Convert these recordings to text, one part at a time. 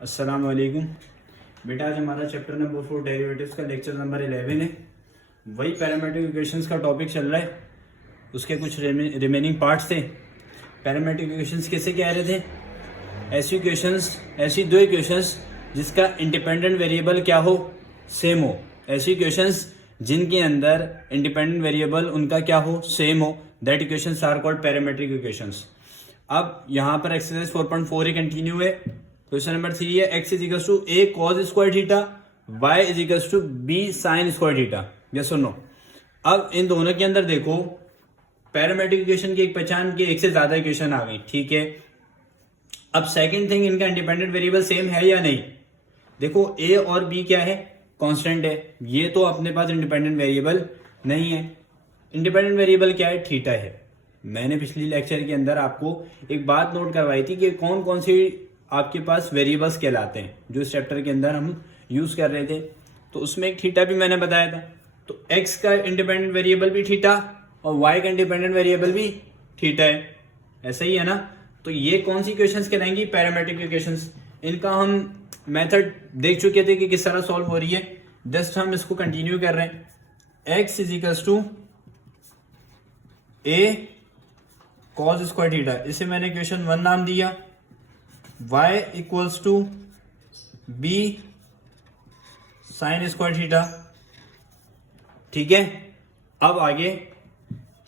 अस्सलाम वालेकुम बेटा, आज हमारा चैप्टर नंबर 4 डेरिवेटिव्स का लेक्चर नंबर 11 है। वही पैरामेट्रिक इक्वेशंस का टॉपिक चल रहा है, उसके कुछ रिमेनिंग पार्ट्स थे। पैरामेट्रिक इक्वेशंस कैसे कह रहे थे? ऐसी दो इक्वेशंस जिसका इंडिपेंडेंट वेरिएबल क्या हो, सेम हो। ऐसी इक्वेशंस जिनके अंदर इंडिपेंडेंट वेरिएबल उनका क्या हो, सेम हो, that equations are called parametric equations. अब यहाँ पर एक्सरसाइज 4.4 ही कंटिन्यू है। क्वेश्चन नंबर 3 है, x is equal to a cos square theta, y is equal to b sin square theta. Yes और नो? अब इन दोनों के अंदर देखो, पैरामेट्रिक इक्वेशन की एक पहचान की एक से ज्यादा इक्वेशन आ गई, ठीक है। अब सेकंड थिंग, इनका इंडिपेंडेंट वेरिएबल सेम है या नहीं। देखो a और b क्या है, कांस्टेंट है। ये तो अपने पास इंडिपेंडेंट वेरिएबल नहीं है। इंडिपेंडेंट वेरिएबल क्या है? थीटा है। मैंने पिछली लेक्चर के अंदर आपको एक बात नोट करवाई थी कि कौन कौन सी आपके पास वेरिएबल्स कहलाते हैं जो इस चैप्टर के अंदर हम यूज कर रहे थे। तो उसमें एक थीटा भी मैंने बताया था। तो x का इंडिपेंडेंट वेरिएबल भी थीटा और y का इंडिपेंडेंट वेरिएबल भी थीटा है। ऐसा ही है ना? तो ये कौन सी इक्वेशंस कहलाएंगी? Parametric equations. इनका हम मेथड देख चुके थे कि किस तरह सॉल्व हो रही है। जस्ट हम इसको कंटिन्यू कर रहे हैं। x is equal to a cos square theta, इसे मैंने इक्वेशन 1 नाम दिया। y equals to b sine square theta, ठीक है। अब आगे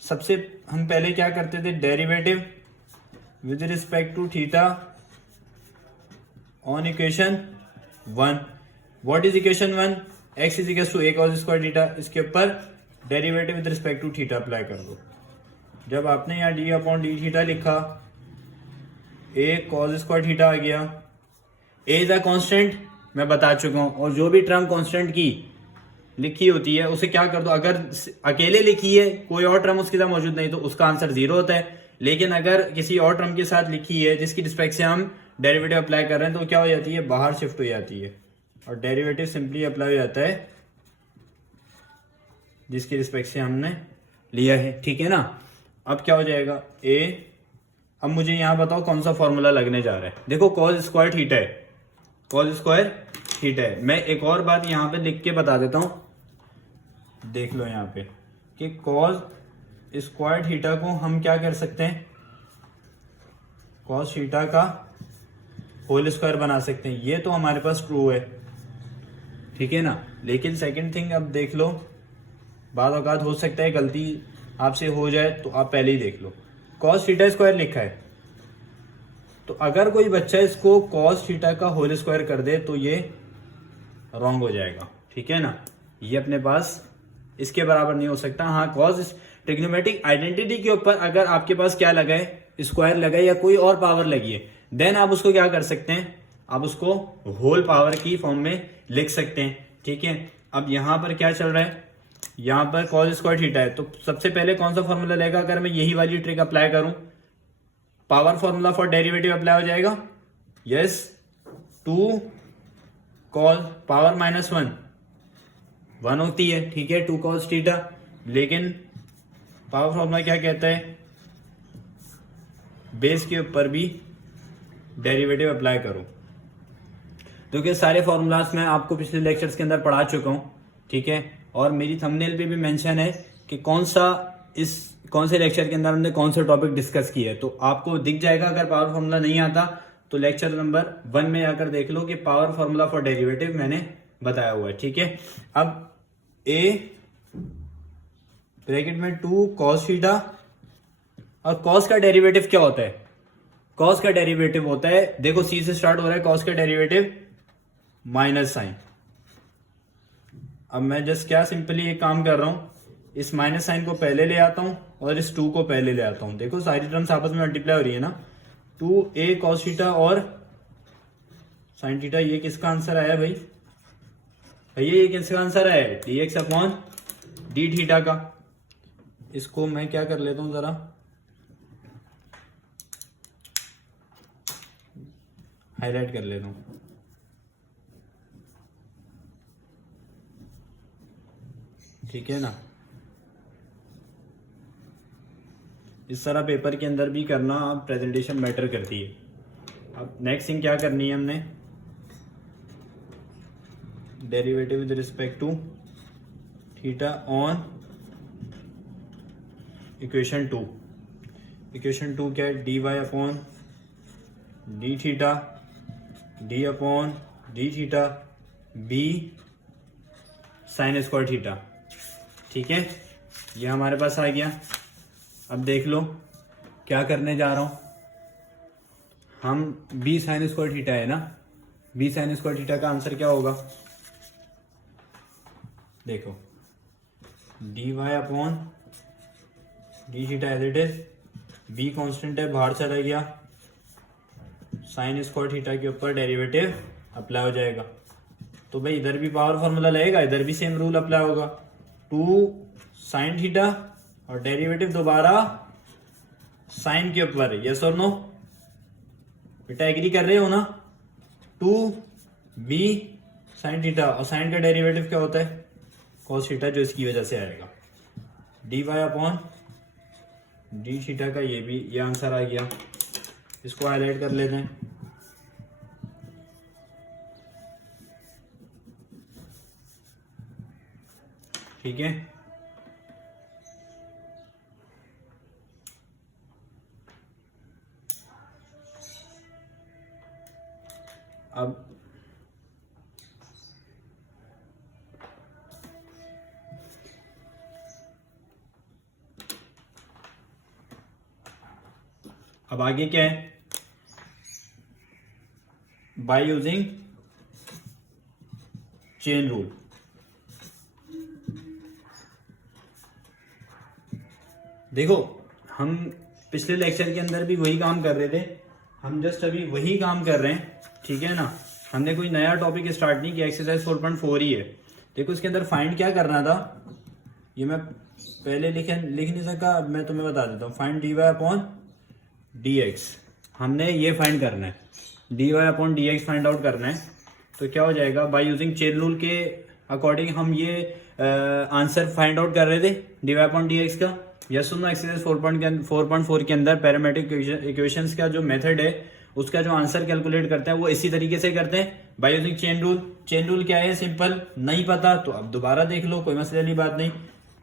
सबसे हम पहले क्या करते थे? Derivative with respect to theta on equation 1। What is equation 1? x is equal to a cos square theta. इसके ऊपर derivative with respect to theta apply कर दो। जब आपने यहाँ डी अपॉन डी थीटा लिखा, a cos स्क्वायर थीटा आ गया। a इज अ कांस्टेंट, मैं बता चुका हूं। और जो भी टर्म कांस्टेंट की लिखी होती है उसे क्या कर दो, अगर अकेले लिखी है, कोई और टर्म उसके साथ मौजूद नहीं, तो उसका आंसर 0 होता है। लेकिन अगर किसी और टर्म के साथ लिखी है जिसकी रिस्पेक्ट से हम डेरिवेटिव अप्लाई कर रहे हैं, तो क्या हो जाती है? बाहर शिफ्ट हो जाती है और डेरिवेटिव सिंपली अप्लाई हो जाता है जिसकी रिस्पेक्ट से हमने लिया है, ठीक है ना। अब क्या हो जाएगा? अब मुझे यहां बताओ कौन सा फॉर्मूला लगने जा रहा है। देखो cos स्क्वायर थीटा है, cos स्क्वायर थीटा है। मैं एक और बात यहां पे लिख के बता देता हूं, देख लो यहां पे कि cos स्क्वायर थीटा को हम क्या कर सकते हैं? cos थीटा का होल स्क्वायर बना सकते हैं। ये तो हमारे पास ट्रू है, ठीक है ना। लेकिन सेकंड थिंग, अब देख लो, बाद औकात हो सकता है गलती आपसे हो जाए, तो आप पहले ही देख लो। cos थीटा स्क्वायर लिखा है, तो अगर कोई बच्चा इसको cos थीटा का होल स्क्वायर कर दे तो ये रॉन्ग हो जाएगा, ठीक है ना। ये अपने पास इसके बराबर नहीं हो सकता। हाँ, cos ट्रिग्नोमेट्रिक आइडेंटिटी के ऊपर अगर आपके पास क्या लगा है, स्क्वायर लगा है या कोई और पावर लगी है, देन आप उसको क्या कर सकते हैं? आप उसको होल पावर की फॉर्म में लिख सकते हैं, ठीक है। अब यहां पर क्या चल रहा है? यहां पर cos स्क्वायर थीटा है, तो सबसे पहले कौन सा फॉर्मूला लेगा? अगर मैं यही वाली ट्रिक अप्लाई करूं, power formula for derivative apply हो जाएगा। यस, 2 cos पावर -1 होती है, ठीक है, 2 cos थीटा। लेकिन पावर फॉर्मूला क्या कहता है? बेस के ऊपर भी डेरिवेटिव अप्लाई करो। तो ये सारे फॉर्मूलाज मैं आपको पिछले लेक्चर्स के अंदर पढ़ा चुका हूं, ठीक है। और मेरी थंबनेल पे भी मेंशन है कि कौन से लेक्चर के अंदर हमने कौन सा टॉपिक डिस्कस किया है, तो आपको दिख जाएगा। अगर पावर फॉर्मूला नहीं आता तो लेक्चर नंबर 1 में आकर देख लो कि पावर फॉर्मूला फॉर डेरिवेटिव मैंने बताया हुआ है, ठीक है। अब a ब्रैकेट में 2 cos थीटा, और cos का डेरिवेटिव क्या होता है? cos का डेरिवेटिव होता है, देखो c से स्टार्ट हो रहा है, cos का डेरिवेटिव माइनस साइन। अब मैं जस्ट क्या सिंपली एक काम कर रहा हूं, इस माइनस साइन को पहले ले आता हूं और इस 2 को पहले ले आता हूं। देखो सारी टर्म्स आपस में मल्टीप्लाई हो रही है ना। 2a cos थीटा और साइन थीटा, ये किसका आंसर आया भाई? भैया ये किसका आंसर आया? dx अपॉन डी थीटा का। इसको मैं क्या कर लेता हूं, जरा हाईलाइट कर लेता हूं। ठीक है ना। इस तरह पेपर के अंदर भी करना प्रेजेंटेशन मैटर करती है। अब नेक्स्ट थिंग क्या करनी है हमने, derivative with respect to theta on equation 2। Equation 2 क्या है, D Y upon d theta d upon d theta b sine square theta. ठीक है, ये हमारे पास आ गया। अब देख लो क्या करने जा रहा हूं, हम बी साइन स्क्वायर थीटा है ना, बी साइन स्क्वायर थीटा का आंसर क्या होगा, देखो d Y upon d theta as it is, b constant है बाहर चला गया, साइन स्क्वायर थीटा के ऊपर डेरिवेटिव अप्लाई हो जाएगा। तो भाई इधर भी पावर फॉर्मूला लगेगा, इधर भी सेम रूल अप्लाई होगा, 2 साइन थीटा और डेरिवेटिव दोबारा साइन के ऊपर, यस और नो, बेटा एग्री कर रहे हो ना, 2 बी साइन थीटा और साइन का डेरिवेटिव क्या होता है, कॉस थीटा, जो इसकी वजह से आएगा d Y upon d theta का, ये आंसर आ गया। इसको हाईलाइट कर लेते हैं। ठीक है, अब आगे क्या है, बाय यूजिंग चेन रूल। देखो हम पिछले लेक्चर के अंदर भी वही काम कर रहे थे, हम जस्ट अभी वही काम कर रहे हैं। ठीक है ना, हमने कोई नया टॉपिक स्टार्ट नहीं किया, एक्सरसाइज 4.4 ही है। देखो इसके अंदर फाइंड क्या करना था, ये मैं पहले लिख नहीं सका, अब मैं तुम्हें बता देता हूँ। Find d Y upon D x, हमने ये फाइंड करना है, D Y upon D x find out करना है। तो क्या हो जाएगा, बाय यूजिंग चेन रूल के अकॉर्डिंग हम ये आंसर फाइंड आउट कर रहे थे d Y upon D x का। यस सुनो, एक्सरसाइज 4.4 के अंदर पैरामेट्रिक इक्वेशंस का जो मेथड है उसका जो आंसर कैलकुलेट करते हैं वो इसी तरीके से करते हैं, bye using chain rule. Chain rule क्या है, सिंपल, नहीं पता तो अब दोबारा देख लो, कोई मसले वाली बात नहीं।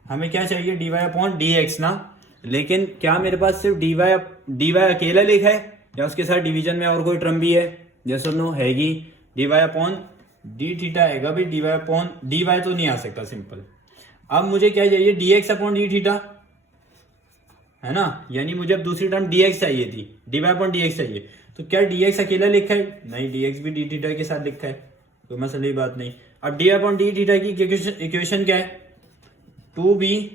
हमें क्या चाहिए, d Y upon D x ना, लेकिन क्या मेरे पास सिर्फ डी वाई अकेला लिखा है या उसके साथ डिवीजन में और कोई टर्म भी है, जैसे नो हैगी, d Y upon d theta आएगा भाई, d Y upon d y तो नहीं आ सकता सिंपल। अब मुझे क्या चाहिए, d x upon d theta, है ना, यानी मुझे अब दूसरी टर्म डी एक्स चाहिए थी, d Y upon D x चाहिए। तो क्या डी एक्स अकेला लिखा है, नहीं, डी एक्स भी डी थीटा के साथ लिखा है, कोई मसले की बात नहीं। अब डी अपॉन डी थीटा की इक्वेशन क्या है, 2b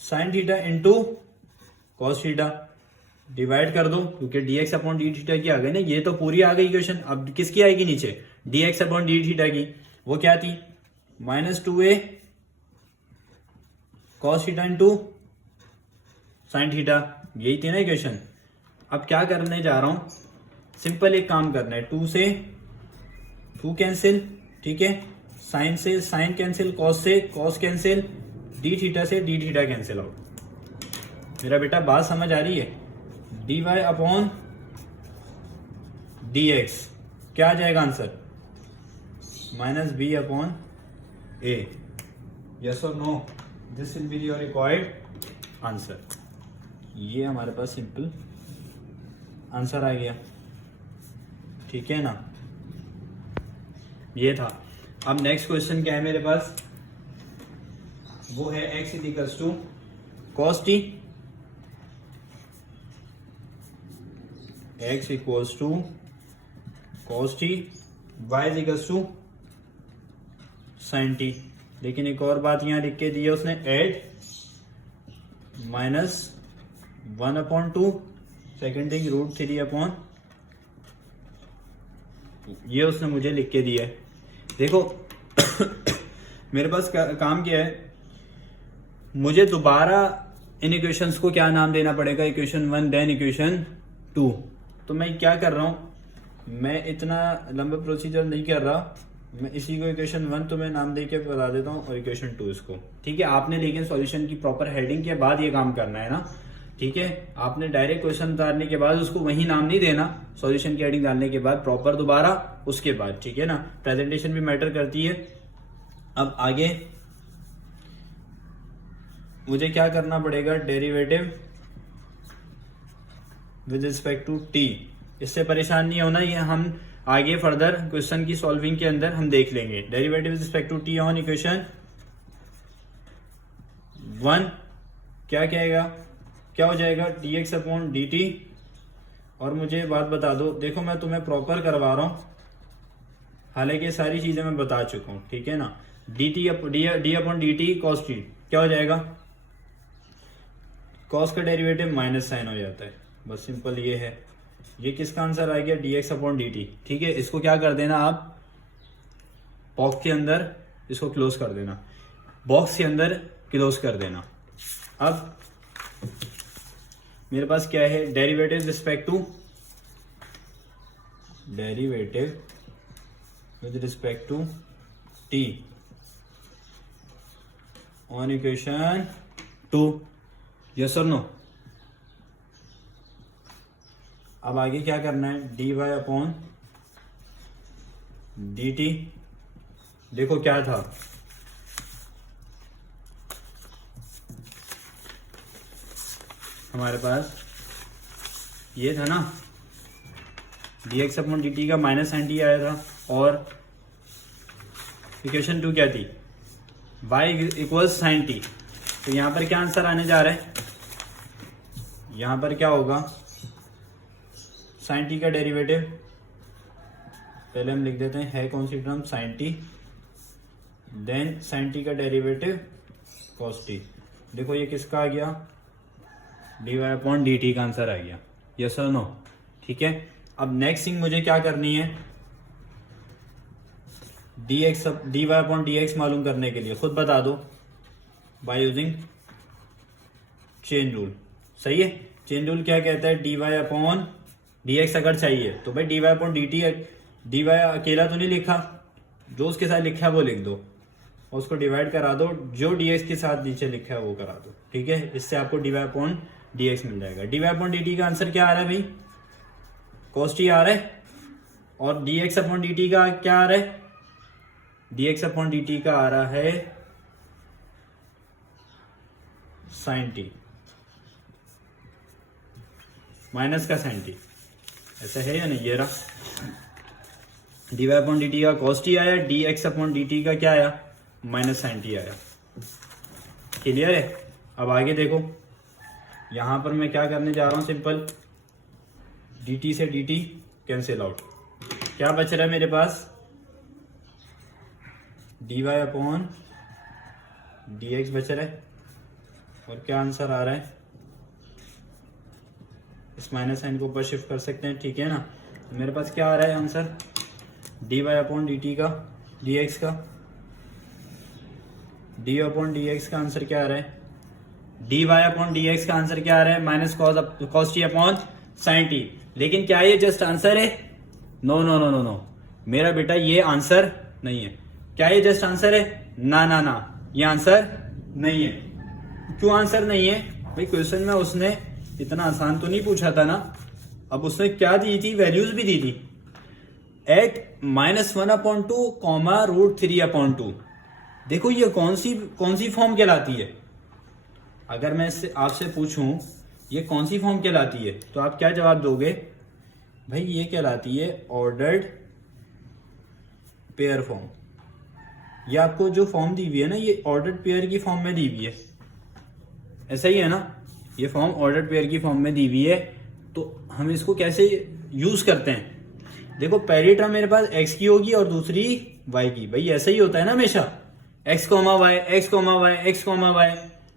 sine theta into cos theta, divide कर दो क्योंकि dx अपॉन डी थीटा की आ गई ना, ये तो पूरी आ गई इक्वेशन। अब किसकी आएगी नीचे, dx अपॉन डी थीटा की, वो क्या थी, -2a cos theta into sine theta, यही थी ना इक्वेशन। अब क्या करने जा रहा हूं, सिंपल एक काम करना है, 2 से 2 कैंसिल, ठीक है, साइन से साइन कैंसिल, कॉस से कॉस कैंसिल, डी थीटा से डी थीटा कैंसिल आउट। मेरा बेटा बात समझ आ रही है, D Y upon D X क्या आ जाएगा answer, -b upon a, yes और no, this will be your required answer. ये हमारे पास सिंपल आंसर आ गया, ठीक है ना, ये था। अब नेक्स्ट क्वेश्चन क्या है मेरे पास, वो है x equals to cos t, x equals to cos t, y equals to sine t. लेकिन एक और बात यहां लिख के दी है उसने, एड -1/2, सेकेंड थिंग √3 अपॉन, ये उसने मुझे लिख के दिया है। देखो मेरे पास काम क्या है, मुझे दोबारा इन इक्वेशंस को क्या नाम देना पड़ेगा, इक्वेशन 1 देन इक्वेशन 2। तो मैं क्या कर रहा हूं, मैं इतना लंबा प्रोसीजर नहीं कर रहा, मैं इसी को इक्वेशन 1 तो मैं नाम दे के बता देता हूं और इक्वेशन 2 इसको, ठीक है। आपने लेकिन सॉल्यूशन की प्रॉपर हेडिंग के बाद ये काम करना है ना, ठीक है, आपने डायरेक्ट क्वेश्चन उतारने के बाद उसको वही नाम नहीं देना, सॉल्यूशन की हेडिंग डालने के बाद प्रॉपर दोबारा उसके बाद, ठीक है ना, प्रेजेंटेशन भी मैटर करती है। अब आगे मुझे क्या करना पड़ेगा, derivative with respect to t. इससे परेशान नहीं होना, ये हम आगे फर्दर क्वेश्चन की सॉल्विंग के अंदर हम देख लेंगे। Derivative with respect to t on equation 1 क्या कहेगा, क्या हो जाएगा, dx अपॉन dt। और मुझे बात बता दो, देखो मैं तुम्हें प्रॉपर करवा रहा हूं, हालांकि सारी चीजें मैं बता चुका हूं, ठीक है ना। D upon D T cos T क्या हो जाएगा, कॉस का डेरिवेटिव माइनस साइन हो जाता है, बस सिंपल ये है। ये किसका आंसर आ गया, dx अपॉन dt। ठीक है, इसको क्या कर देना आप, बॉक्स के अंदर इसको क्लोज कर देना, बॉक्स के अंदर क्लोज कर देना। अब मेरे पास क्या है, derivative respect to, derivative with respect to t on equation 2, yes और नो। अब आगे क्या करना है, dy अपॉन dt। देखो क्या था, हमारे पास ये था ना, dx अपॉन dt का माइनस साइन टी आया था, और इक्वेशन 2 क्या थी, y इक्वल साइन टी। तो यहां पर क्या आंसर आने जा रहा है, यहां पर क्या होगा, साइन टी का डेरिवेटिव, पहले हम लिख देते हैं, है कौन सी term, sine T, then sine T का डेरिवेटिव कॉस टी। देखो ये किसका आ गया, dy अपॉन डी टी का आंसर आ गया, यस और नो। ठीक है, अब नेक्स्ट थिंग मुझे क्या करनी है, dy अपॉन dx मालूम करने के लिए खुद बता दो, बाय यूजिंग चेन रूल। सही है, चेन रूल क्या कहता है, dy अपॉन dx अगर चाहिए तो भाई dy अपॉन dt, dy अकेला तो नहीं लिखा, जो उसके साथ लिखा है वो लिख दो, और उसको डिवाइड करा दो, जो dx के साथ नीचे लिखा है वो करा दो। ठीक है, इससे आपको dy अपॉन dx मिल जाएगा। dy अपॉन dt का आंसर क्या आ रहा है भाई, cos t आ रहा है, और dx अपॉन dt का क्या आ रहा है, dx अपॉन dt का आ रहा है साइन टी, माइनस का साइन टी, ऐसा है या नहीं, ये रहा, dy अपॉन dt का cos t आया, dx अपॉन dt का क्या आया, माइनस साइन टी आया। क्लियर है, अब आगे देखो, यहां पर मैं क्या करने जा रहा हूं, सिंपल dt से dt कैंसिल आउट, क्या बच रहा है मेरे पास, dy अपॉन dx बच रहा है, और क्या आंसर आ रहा है, इस माइनस साइन को ऊपर शिफ्ट कर सकते हैं, ठीक है ना। तो मेरे पास क्या आ रहा है आंसर, dy अपॉन dt का, dx का, dy अपॉन dx का आंसर क्या आ रहा है, dy अपॉन dx का आंसर क्या आ रहा है, minus cos t upon sine t. लेकिन क्या ये जस्ट आंसर है, no no no no no मेरा बेटा, ये आंसर नहीं है। क्या ये जस्ट आंसर है, ना ना ना, ये आंसर नहीं है। क्यों आंसर नहीं है भाई, क्वेश्चन में उसने इतना आसान तो नहीं पूछा था ना, अब उसने क्या दी थी, वैल्यूज भी दी थी, एट -1/2 कॉमा √3/2। देखो ये कौन सी फॉर्म कहलाती है, अगर मैं इससे आपसे पूछूं ये कौन सी फॉर्म कहलाती है, तो आप क्या जवाब दोगे, भाई ये कहलाती है ऑर्डर्ड पेयर फॉर्म। ये आपको जो फॉर्म दी हुई है ना, ये ऑर्डर्ड पेयर की फॉर्म में दी हुई है, ऐसा ही है ना, ये फॉर्म ऑर्डर्ड पेयर की फॉर्म में दी हुई है। तो हम इसको कैसे यूज करते हैं, देखो पहली टर्म मेरे पास x की होगी और दूसरी y की, भाई ऐसा ही होता है ना हमेशा, x, y, x, y, x, y,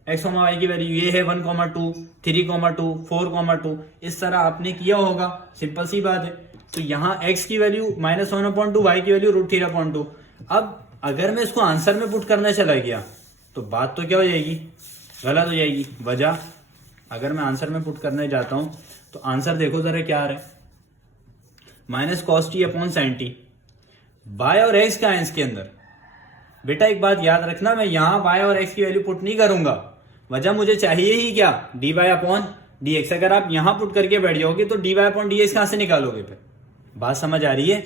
x, y की वैल्यू ये है 1,2, 3,2, 4,2, इस तरह आपने किया होगा, सिंपल सी बात है। तो यहाँ x की वैल्यू -1/2, y की वैल्यू √3/2। अब अगर मैं इसको आंसर में पुट करने चला गया तो बात तो क्या हो जाएगी, गलत हो जाएगी। वजह, अगर मैं आंसर में पुट करने जाता हूं तो आंसर देखो जरा क्या आ रहा है, -cos t upon sine t. y और x का है इसके अंदर, बेटा एक बात याद रखना, मैं यहां y और x की वैल्यू पुट नहीं करूंगा, वजह मुझे चाहिए ही क्या, dy अपॉन dx। अगर आप यहां पुट करके बैठ जाओगे तो dy अपॉन dx कहां से निकालोगे फिर? बात समझ आ रही है?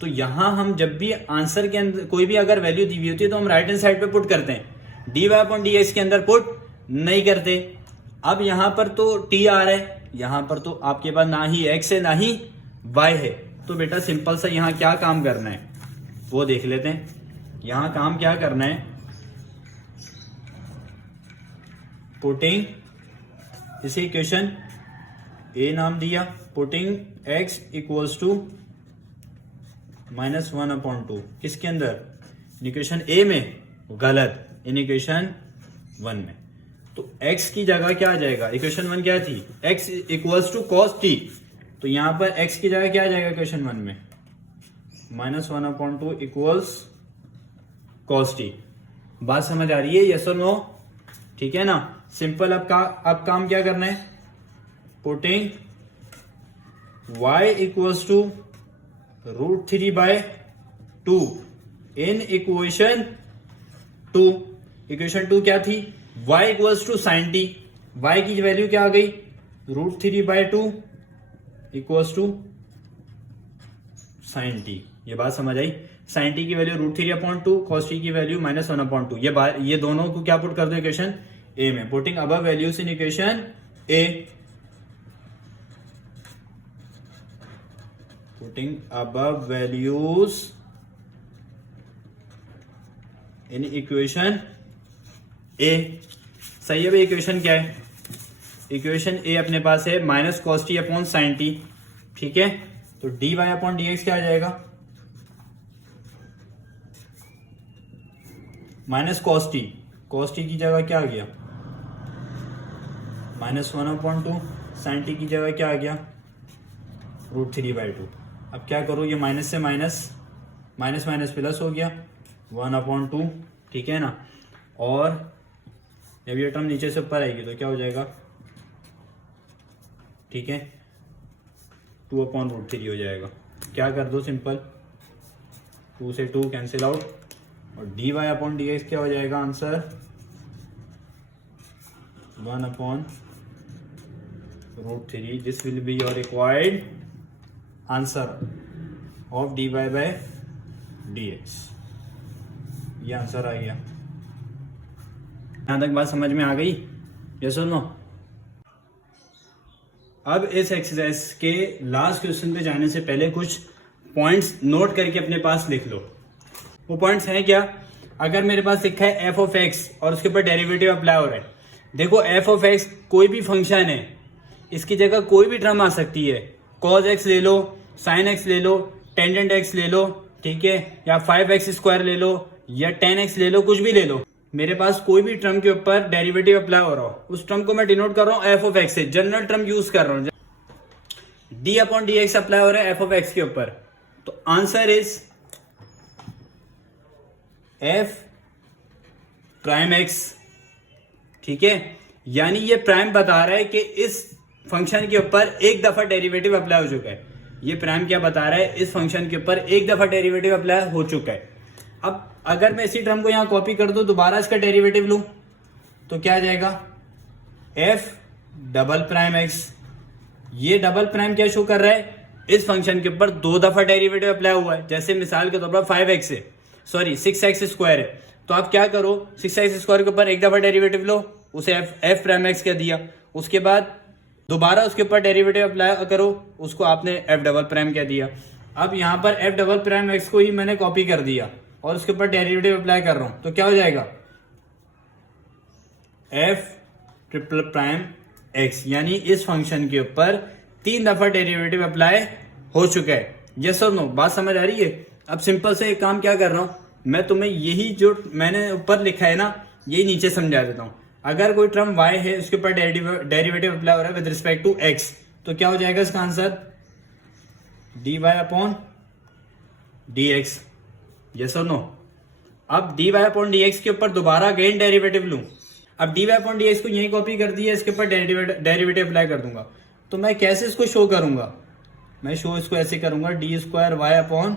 तो यहां हम जब भी आंसर के अंदर कोई भी अगर वैल्यू दी हुई होती है तो हम राइट हैंड साइड पे पुट करते हैं, dy अपॉन dx के अंदर पुट नहीं करते। अब यहां पर तो t आ रहा है, यहां पर तो आपके पास ना ही x है ना ही y है, तो बेटा सिंपल सा यहां क्या काम करना है वो देख लेते हैं। यहां काम क्या करना है, पुटिंग इस इक्वेशन a नाम दिया, पुटिंग x इक्वल्स टू -1/2 किसके अंदर, इक्वेशन a में, गलत, इन इक्वेशन 1 में। तो x की जगह क्या आ जाएगा, इक्वेशन 1 क्या थी, x equals to cos t, तो यहां पर x की जगह क्या आ जाएगा इक्वेशन 1 में, -1/2 इक्वल्स कॉस t। बात समझ आ रही है, यस और नो? ठीक है ना, सिंपल। अब काम क्या करना है, putting y equals to √3/2 in equation 2। Equation 2 क्या थी, y equals to sine t, y की वैल्यू क्या आ गई, √3/2 इक्वल्स टू साइन टी। ये बात समझ आई, साइन टी की वैल्यू √3/2, कॉस टी की वैल्यू -1/2। ये दोनों को क्या पुट कर दो इक्वेशन ए में, putting above values in equation A, putting above values in equation A. सही है भाई, इक्वेशन क्या है, इक्वेशन ए अपने पास है minus cos T upon sine T, ठीक है। तो dy अपॉन dx क्या आ जाएगा, माइनस कॉस टी की जगह क्या आ गया, -1/2, साइन टी की जगह क्या आ गया, √3/2। अब क्या करो, ये माइनस से माइनस, माइनस माइनस प्लस हो गया, 1/2, ठीक है ना। और जब ये टर्म नीचे से ऊपर आएगी तो क्या हो जाएगा, ठीक है, 2/√3 हो जाएगा। क्या कर दो सिंपल, 2 से 2 कैंसिल आउट, और dy अपॉन dx क्या हो जाएगा answer, 1/√3। This will be your required answer of dy by dx। ये आंसर आ गया। यहां तक बात समझ में आ गई, यस और नो? अब इस एक्सरसाइज के लास्ट क्वेश्चन पे जाने से पहले कुछ पॉइंट्स नोट करके अपने पास लिख लो। वो पॉइंट्स हैं क्या, अगर मेरे पास लिखा है f ऑफ x और उसके ऊपर डेरिवेटिव अप्लाई हो रहा है, देखो f ऑफ x कोई भी फंक्शन है, इसकी जगह कोई भी टर्म आ सकती है, cos x ले लो, sin x ले लो, टेंजेंट x ले लो, ठीक है, या 5x² ले लो, या 10x ले लो, कुछ भी ले लो। मेरे पास कोई भी टर्म के ऊपर डेरिवेटिव अप्लाई हो रहा हो, उस टर्म को मैं डिनोट कर रहा हूँ f ऑफ x से, जनरल टर्म यूज कर रहा हूँ, d अपॉन dx अप्लाई हो रहा है f ऑफ x के ऊपर, तो answer is f prime x, ठीक है। यानी ये प्राइम बता रहा है कि इस फंक्शन के ऊपर एक दफा डेरिवेटिव अप्लाई हो चुका है। ये प्राइम क्या बता रहा है, इस फंक्शन के ऊपर एक दफा डेरिवेटिव अप्लाई हो चुका है। अब अगर मैं इसी टर्म को यहां कॉपी कर दूं, दोबारा इसका डेरिवेटिव लूं, तो क्या आ जाएगा, f डबल प्राइम x। ये डबल प्राइम क्या शो कर रहा है, इस फंक्शन के ऊपर 2 दफा डेरिवेटिव अप्लाई हुआ है। जैसे मिसाल के तौर पर 5x है, सॉरी 6x² है, तो आप क्या करो, 6x² के ऊपर एक दफा डेरिवेटिव लो, उसे f प्राइम x क्या दिया, उसके बाद दोबारा उसके ऊपर डेरिवेटिव अप्लाई करो, उसको आपने f डबल प्राइम क्या दिया। अब यहां पर f डबल प्राइम x को ही मैंने कॉपी कर दिया और उसके ऊपर डेरिवेटिव अप्लाई कर रहा हूं, तो क्या हो जाएगा, f ट्रिपल प्राइम x। यानी इस फंक्शन के ऊपर 3 दफा डेरिवेटिव अप्लाई हो चुका है। यस और नो, बात समझ आ रही है? अब सिंपल से एक काम क्या कर रहा हूं, मैं तुम्हें यही जो मैंने ऊपर लिखा है ना, यही नीचे समझा देता हूं। अगर कोई टर्म y है, उसके ऊपर डेरिवेटिव अप्लाई हो रहा है विद रिस्पेक्ट टू x, तो क्या हो जाएगा इसका answer, dy upon dx। Yes और नो? अब dy अपॉन dx के ऊपर दोबारा अगेन डेरिवेटिव लूं, अब dy अपॉन dx को यही कॉपी कर दिया, इसके ऊपर डेरिवेटिव अप्लाई कर दूंगा, तो मैं कैसे इसको शो करूंगा, मैं शो इसको ऐसे करूंगा, d² y अपॉन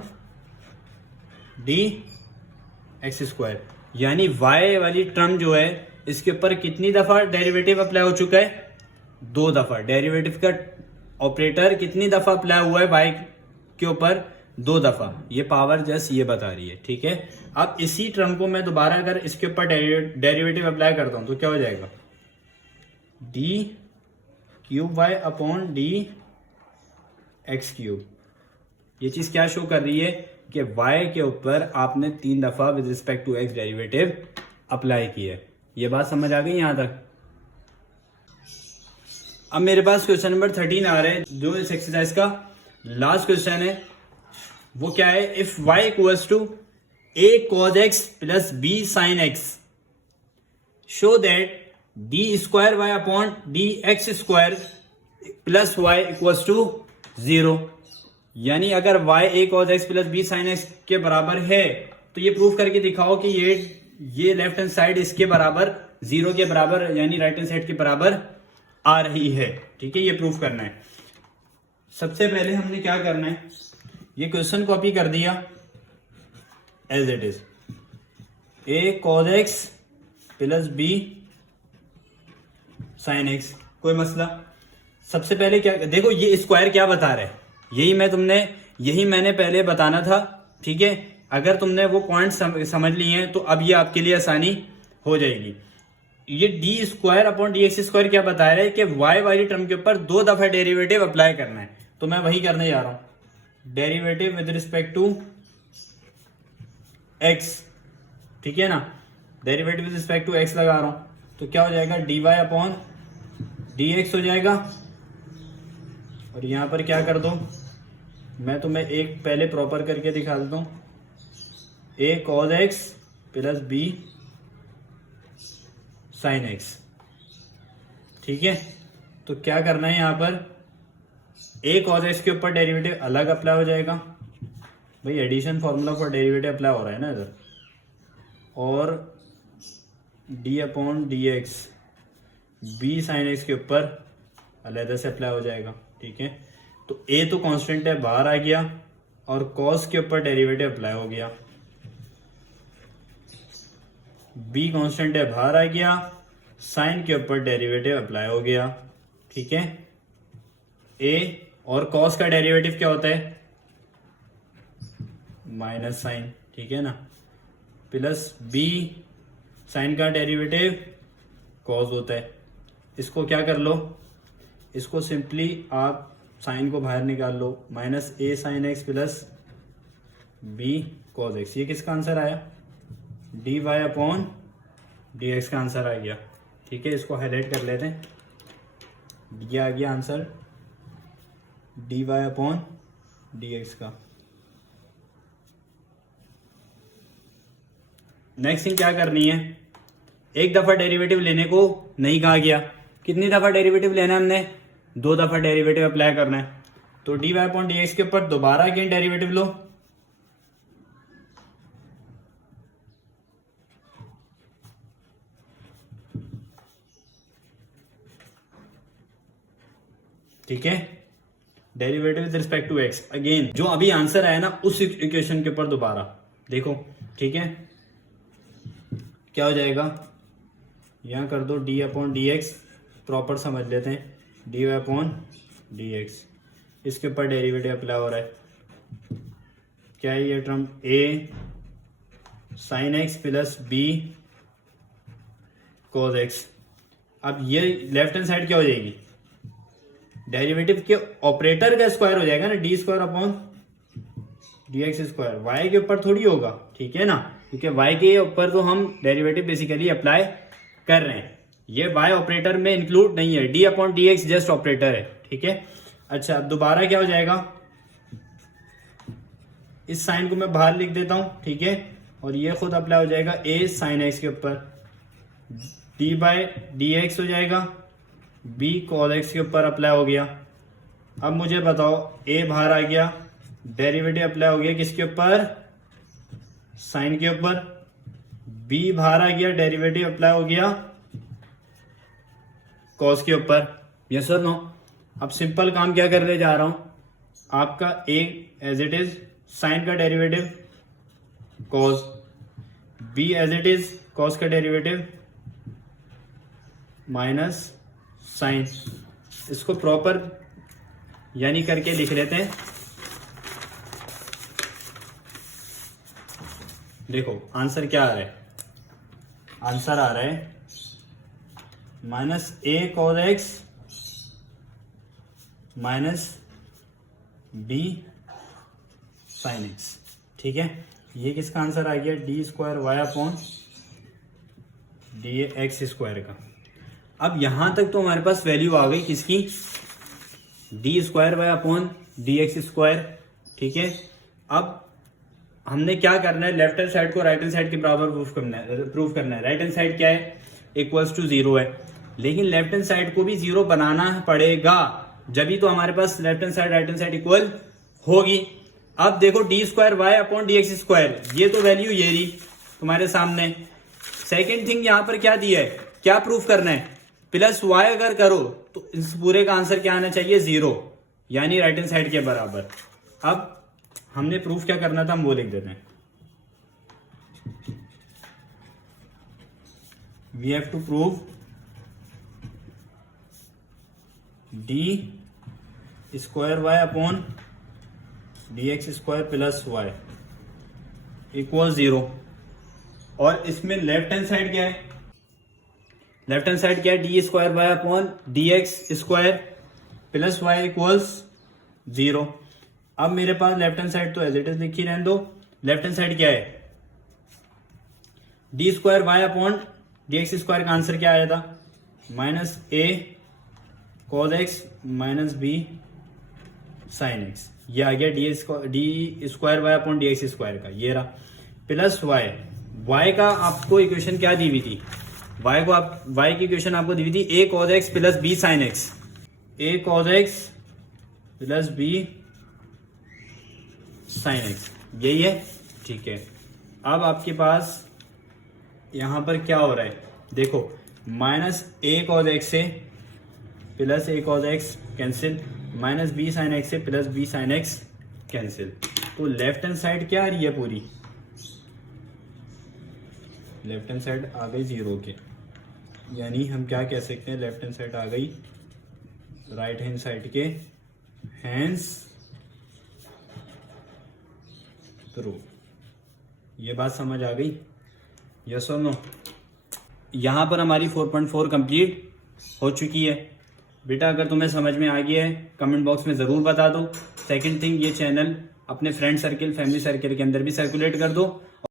dx²। यानी y वाली टर्म जो है, इसके ऊपर कितनी दफा डेरिवेटिव अप्लाई हो चुका है, 2 दफा, डेरिवेटिव का ऑपरेटर कितनी दफा अप्लाई हुआ है y के ऊपर, 2 दफा, ये पावर जस्ट ये बता रही है, ठीक है। अब इसी टर्म को मैं दोबारा अगर इसके ऊपर डेरिवेटिव अप्लाई करता हूं तो क्या हो जाएगा, d cube y upon D x cube. ये चीज क्या शो कर रही है कि y के ऊपर आपने 3 दफा with respect to x derivative apply किया है। ये बात समझ आ गई यहां तक। अब मेरे पास क्वेश्चन नंबर 13 आ रहा है, जो इस एक्सरसाइज का लास्ट क्वेश्चन है। वो क्या है, if y equals to a cos x plus b sin x show that d square y upon D x square plus y equals to 0। यानी अगर y a cos x plus b sin x के बराबर है तो ये proof करके दिखाओ कि ये लेफ्ट हैंड साइड इसके बराबर 0 के बराबर यानी राइट हैंड साइड के बराबर आ रही है, ठीक है। ये प्रूफ करना है। सबसे पहले हमने क्या करना है, ये क्वेश्चन कॉपी कर दिया as it is, a cos x plus b sin x, कोई मसला। सबसे पहले क्या देखो, ये स्क्वायर क्या बता रहा है, यही मैंने पहले बताना था, ठीक है। अगर तुमने वो पॉइंट समझ लिए हैं तो अब ये आपके लिए आसानी हो जाएगी। ये D square upon D x square क्या बता रहा है कि y वाली टर्म के ऊपर 2 दफा डेरिवेटिव अप्लाई करना है, तो मैं वही करने जा रहा हूं, derivative with respect to x, ठीक है ना। Derivative with respect to x लगा रहा हूं तो क्या हो जाएगा, d Y upon D x हो जाएगा। और यहां पर क्या कर दो, मैं तुम्हें एक पहले प्रॉपर करके दिखा देता हूं, a cos x plus b sin x, ठीक है। तो क्या करना है, यहां पर a cos x के ऊपर डेरिवेटिव अलग अप्लाई हो जाएगा, भाई addition formula for derivative apply हो रहा है ना इधर, और d upon D x b sin x के ऊपर अलग से अप्लाई हो जाएगा, ठीक है। तो a तो कांस्टेंट है, बाहर आ गया, और cos के ऊपर डेरिवेटिव अप्लाई हो गया, b कांस्टेंट है, बाहर आ गया, साइन के ऊपर डेरिवेटिव अप्लाई हो गया, ठीक है। a और cos का डेरिवेटिव क्या होता है, माइनस साइन, ठीक है ना, प्लस b साइन का डेरिवेटिव cos होता है। इसको क्या कर लो, इसको सिंपली आप साइन को बाहर निकाल लो, minus a sine X plus b cos x। ये किसका आंसर आया, D Y upon D x का आंसर आ गया, ठीक है। इसको हाईलाइट कर लेते हैं, ये आ गया answer d Y upon D x का। नेक्स्ट थिंग क्या करनी है, एक दफा डेरिवेटिव लेने को नहीं कहा गया, कितनी दफा डेरिवेटिव लेना है हमने, 2 दफा डेरिवेटिव अप्लाई करना है। तो d Y upon D x के ऊपर दोबारा अगेन डेरिवेटिव लो, ठीक है, derivative with respect to x, again जो अभी आंसर आया ना उस इक्वेशन के ऊपर दोबारा देखो, ठीक है। क्या हो जाएगा, यहां कर दो d upon D x, proper समझ लेते हैं, d Y upon D x, इसके ऊपर डेरिवेटिव अप्लाई हो रहा है, क्या है ये term, a sine X plus b cos x। अब ये लेफ्ट हैंड साइड क्या हो जाएगी, डेरिवेटिव के ऑपरेटर का स्क्वायर हो जाएगा ना, d square upon D x square, y के ऊपर थोड़ी होगा, ठीक है ना, क्योंकि वाई के ऊपर तो हम डेरिवेटिव बेसिकली अप्लाई कर रहे हैं, ये वाई ऑपरेटर में इंक्लूड नहीं है, D upon D x just operator है, ठीक है। अच्छा, अब दोबारा क्या हो जाएगा, इस साइन को मैं बाहर लिख देता हूं, ठीक है, और ये खुद अप्लाई हो जाएगा a साइन एक्स के ऊपर, d बाय डी एक्स हो जाएगा, b cos x के ऊपर अप्लाई हो गया। अब मुझे बताओ, a बाहर आ गया, डेरिवेटिव अप्लाई हो गया किसके ऊपर, साइन के ऊपर, b बाहर आ गया, डेरिवेटिव अप्लाई हो गया cos के ऊपर, यस और नो। अब सिंपल काम क्या करने जा रहा हूं, आपका a as it is sine का derivative cos, b as it is cos का डेरिवेटिव माइनस साइन, इसको प्रॉपर यानी करके लिख लेते हैं। देखो आंसर क्या आ रहा है, आंसर आ रहा है -a cos x -b sin x। ठीक है, ये किसका आंसर आ गया, d² y dx² का। अब यहां तक तो हमारे पास वैल्यू आ गई किसकी, d² y dx²। ठीक है, अब हमने क्या करना है, लेफ्ट हैंड साइड को राइट हैंड साइड के बराबर प्रूफ करना है। राइट हैंड साइड क्या है, इक्वल्स टू 0 है, लेकिन लेफ्ट हैंड साइड को भी 0 बनाना पड़ेगा, जब भी तो हमारे पास left hand side right hand side equal होगी। अब देखो d² y dx², ये तो वैल्यू ये रही तुम्हारे सामने। सेकेंड थिंग यहाँ पर क्या दिया है, क्या प्रूफ करना है, +y अगर करो तो इस पूरे का आंसर क्या आना चाहिए, 0, यानी राइट हैंड साइड के बराबर। अब हमने प्रूफ क्या करना था, हम वो लिख देते हैं। We have to prove d² y dx² + y equal 0। और इसमें लेफ्ट हैंड साइड क्या है, लेफ्ट हैंड साइड क्या है, d² y dx² + y equals 0। अब मेरे पास लेफ्ट हैंड साइड तो एज इट इज लिखी रहने दो। लेफ्ट हैंड साइड क्या है, d² y dx² का आंसर क्या आया था, -a cos x -b sin x। ये आ गया d² y dx² का, ये रहा, प्लस y का आपको इक्वेशन क्या दी हुई थी, y की इक्वेशन आपको दी हुई थी a cos x + b sin x, a cos x + b sin x, यही है। ठीक है, अब आपके पास यहां पर क्या हो रहा है, देखो -a cos x से +a cos x cancel, -b sin x से +b sin x कैंसिल। तो लेफ्ट हैंड साइड क्या आ रही है पूरी, लेफ्ट हैंड साइड आ गई 0 के, यानी हम क्या कह सकते हैं, लेफ्ट हैंड साइड आ गई राइट हैंड साइड के, हैंस प्रूफ। ये बात समझ आ गई, यस और नो। यहां पर हमारी 4.4 कंप्लीट हो चुकी है। बेटा अगर तुम्हें समझ में आ गया है कमेंट बॉक्स में ज़रूर बता दो। सेकंड थिंग, ये चैनल अपने फ्रेंड सर्किल फैमिली सर्किल के अंदर भी सर्कुलेट कर दो।